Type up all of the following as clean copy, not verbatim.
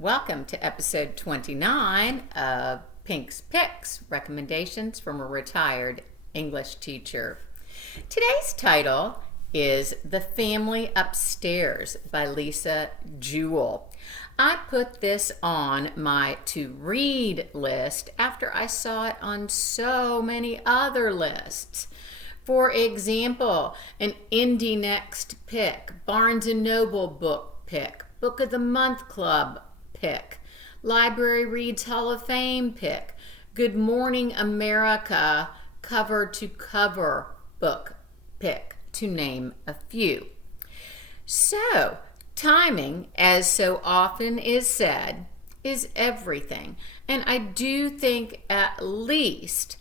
Welcome to episode 29 of Pink's Picks, recommendations from a retired English teacher. Today's title is The Family Upstairs by Lisa Jewell. I put this on my to-read list after I saw it on so many other lists. For example, an Indie Next pick, Barnes & Noble book pick, Book of the Month Club pick, Library Reads Hall of Fame pick, Good Morning America cover to cover book pick, to name a few. So, timing, as so often is said, is everything. And I do think at least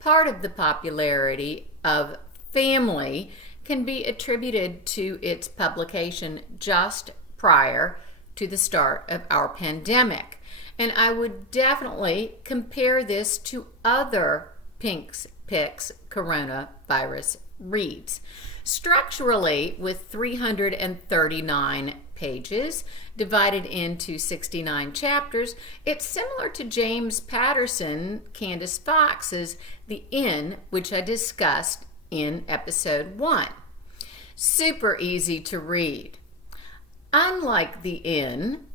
part of the popularity of Family can be attributed to its publication just prior to the start of our pandemic. And I would definitely compare this to other Pink's Picks coronavirus reads. Structurally, with 339 pages divided into 69 chapters, it's similar to James Patterson, Candace Fox's The Inn, which I discussed in episode 1. Super easy to read. Unlike The Inn,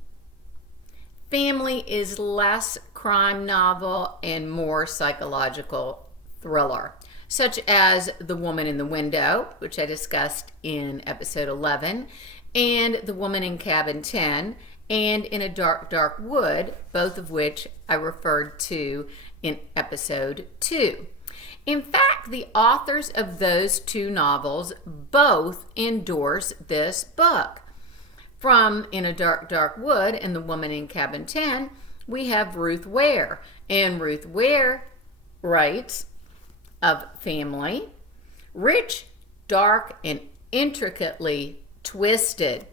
Family is less crime novel and more psychological thriller, such as The Woman in the Window, which I discussed in episode 11, and The Woman in Cabin 10, and In a Dark, Dark Wood, both of which I referred to in episode 2. In fact, the authors of those two novels both endorse this book. From In a Dark, Dark Wood and The Woman in Cabin 10, we have Ruth Ware. And Ruth Ware writes of Family, rich, dark, and intricately twisted.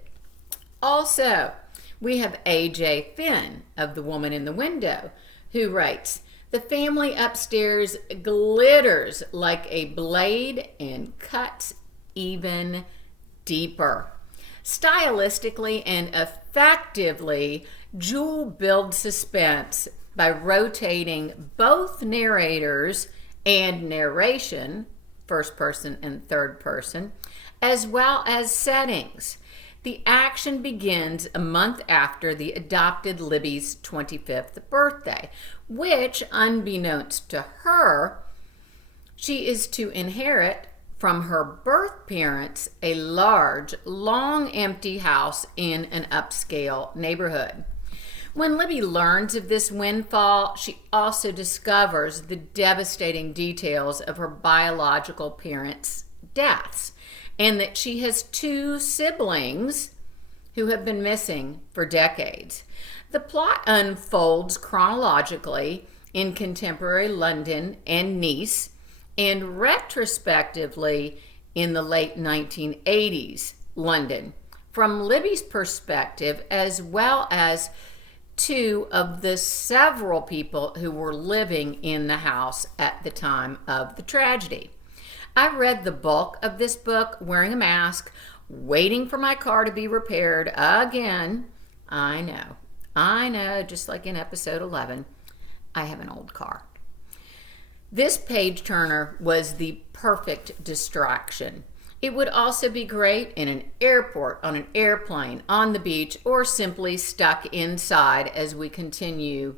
Also, we have A.J. Finn of The Woman in the Window, who writes, The family upstairs glitters like a blade and cuts even deeper. Stylistically and effectively, Jewell builds suspense by rotating both narrators and narration, first person and third person, as well as settings. The action begins a month after the adopted Libby's 25th birthday, which, unbeknownst to her, she is to inherit from her birth parents a large, long empty house in an upscale neighborhood. When Libby learns of this windfall, she also discovers the devastating details of her biological parents' deaths, and that she has two siblings who have been missing for decades. The plot unfolds chronologically in contemporary London and Nice, and retrospectively in the late 1980s London, from Libby's perspective, as well as two of the several people who were living in the house at the time of the tragedy. I read the bulk of this book wearing a mask, waiting for my car to be repaired again. I know, just like in episode 11, I have an old car. This page turner was the perfect distraction. It would also be great in an airport, on an airplane, on the beach, or simply stuck inside as we continue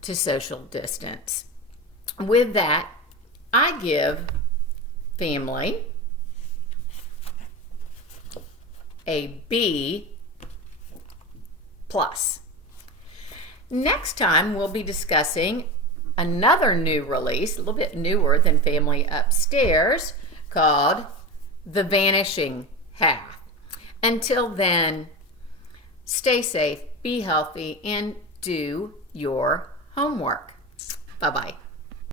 to social distance. With that, I give Family a B+. Next time, we'll be discussing another new release, a little bit newer than Family Upstairs, called The Vanishing Half. Until then, stay safe, be healthy, and do your homework. Bye-bye.